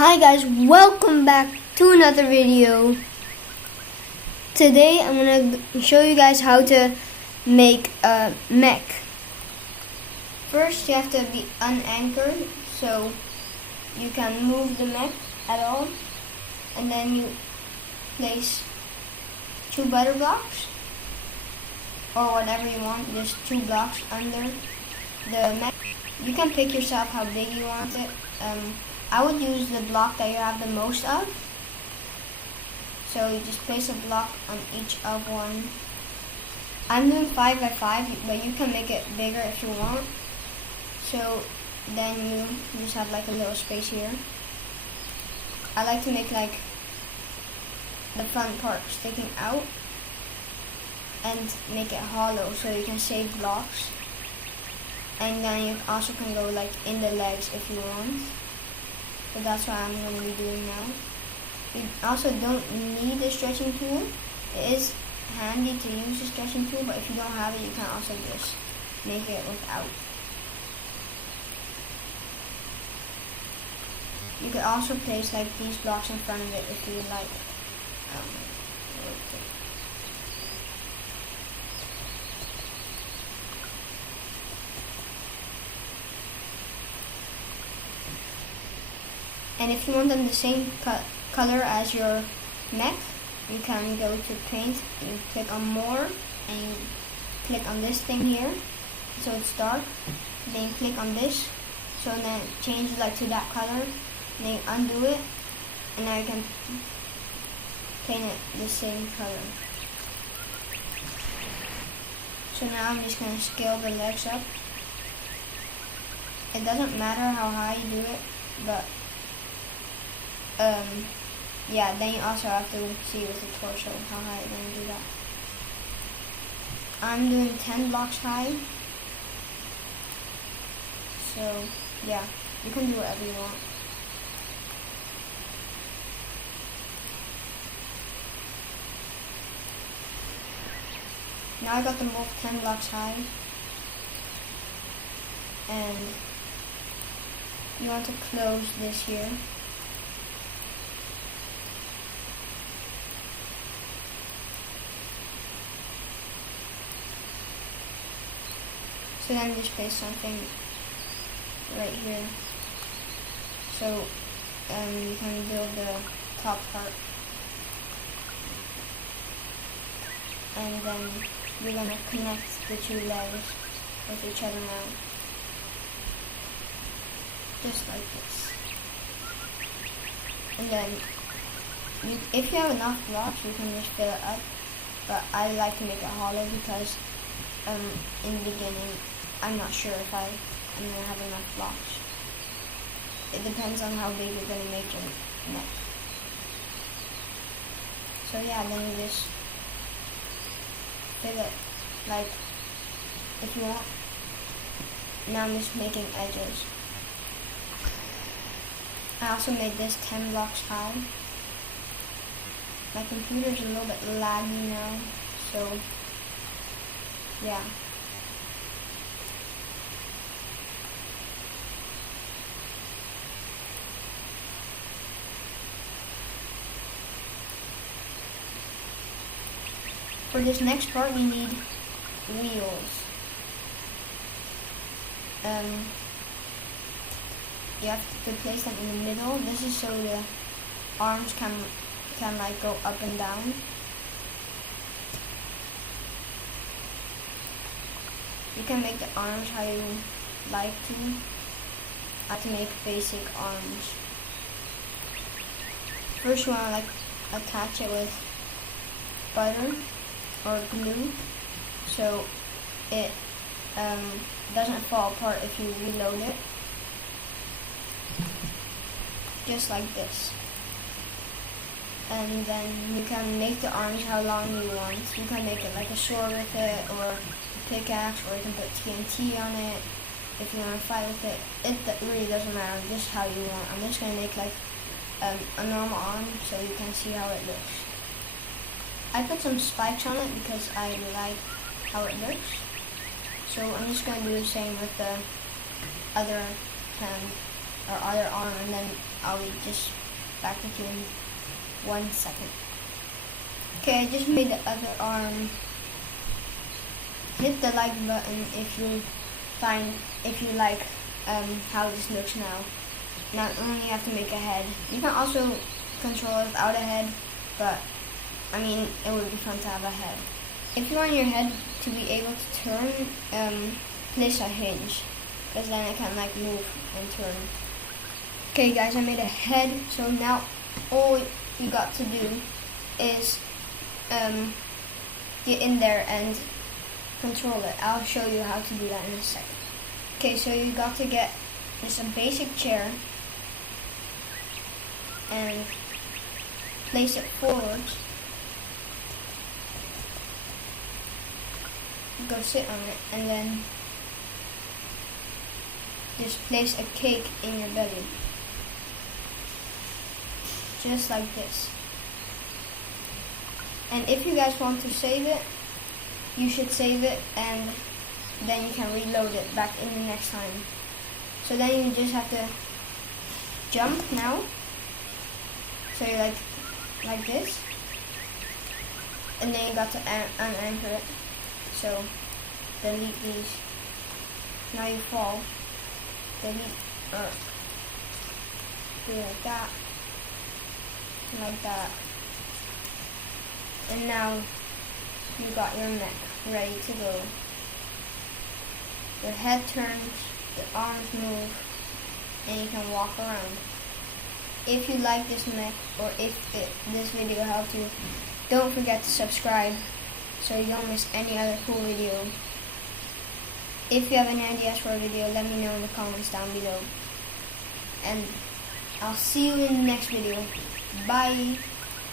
Hi guys, welcome back to another video. Today I'm gonna show you guys how to make a mech. First you have to be unanchored so you can move the mech at all, and then you place 2 butter blocks or whatever you want, just 2 blocks under the mech. You can pick yourself how big you want it. I would use the block that you have the most of. So you just place a block on each of one. I'm doing 5 by 5, but you can make it bigger if you want. So then you just have like a little space here. I like to make like the front part sticking out and make it hollow so you can save blocks. And then you also can go like in the legs if you want. So that's what I'm going to be doing now. You also don't need a stretching tool. It is handy to use a stretching tool, but if you don't have it, you can also just make it without. You could also place like these blocks in front of it if you like. And if you want them the same color as your mech, you can go to paint, you click on more, and you click on this thing here, so it's dark. Then you click on this, so then it changes like to that color. And then you undo it, and now you can paint it the same color. So now I'm just going to scale the legs up. It doesn't matter how high you do it, but yeah, then you also have to see with the torso how high you're going to do that. I'm doing 10 blocks high. So yeah, you can do whatever you want. Now I got them both 10 blocks high. And you want to close this here. So then just place something right here. So you can build the top part. And then you're going to connect the 2 legs with each other now. Just like this. And then if you have enough blocks, you can just fill it up. But I like to make it hollow because in the beginning, I'm not sure if I'm going to have enough blocks. It depends on how big you're going to make your neck. So yeah, then you just fill it like if you want. Now I'm just making edges. I also made this 10 blocks high. My computer's a little bit laggy now, so yeah. For this next part, we need wheels. You have to place them in the middle. This is so the arms can like go up and down. You can make the arms how you like to. I like to make basic arms. First, you want to like attach it with butter or glue, so it doesn't fall apart if you reload it. Just like this. And then you can make the arms how long you want. You can make it like a sword with it, or a pickaxe, or you can put TNT on it if you want to fight with it. It really doesn't matter, just how you want. I'm just going to make like a normal arm so you can see how it looks. I put some spikes on it because I like how it looks. So I'm just going to do the same with the other hand or other arm, and then I'll be just back with you in 1 second. Okay, I just made the other arm. Hit the like button if you like how this looks now. Not only you have to make a head, you can also control it without a head, but I mean it would be fun to have a head. If you want your head to be able to turn, place a hinge, because then it can like move and turn. Okay guys, I made a head, so now all you got to do is get in there and control it. I'll show you how to do that in a second. Okay, so you got to get just a basic chair and place it forwards. Go sit on it and then just place a cake in your belly. Just like this. And if you guys want to save it, you should save it and then you can reload it back in the next time. So then you just have to jump now. So you're like this. And then you got to unanchor it. So delete these. Now you fall. Delete do like that. Like that. And now you got your mech ready to go. Your head turns, the arms move, and you can walk around. If you like this mech, or if this video helped you, don't forget to subscribe so you don't miss any other cool video. If you have any ideas for a video, let me know in the comments down below. And I'll see you in the next video. Bye!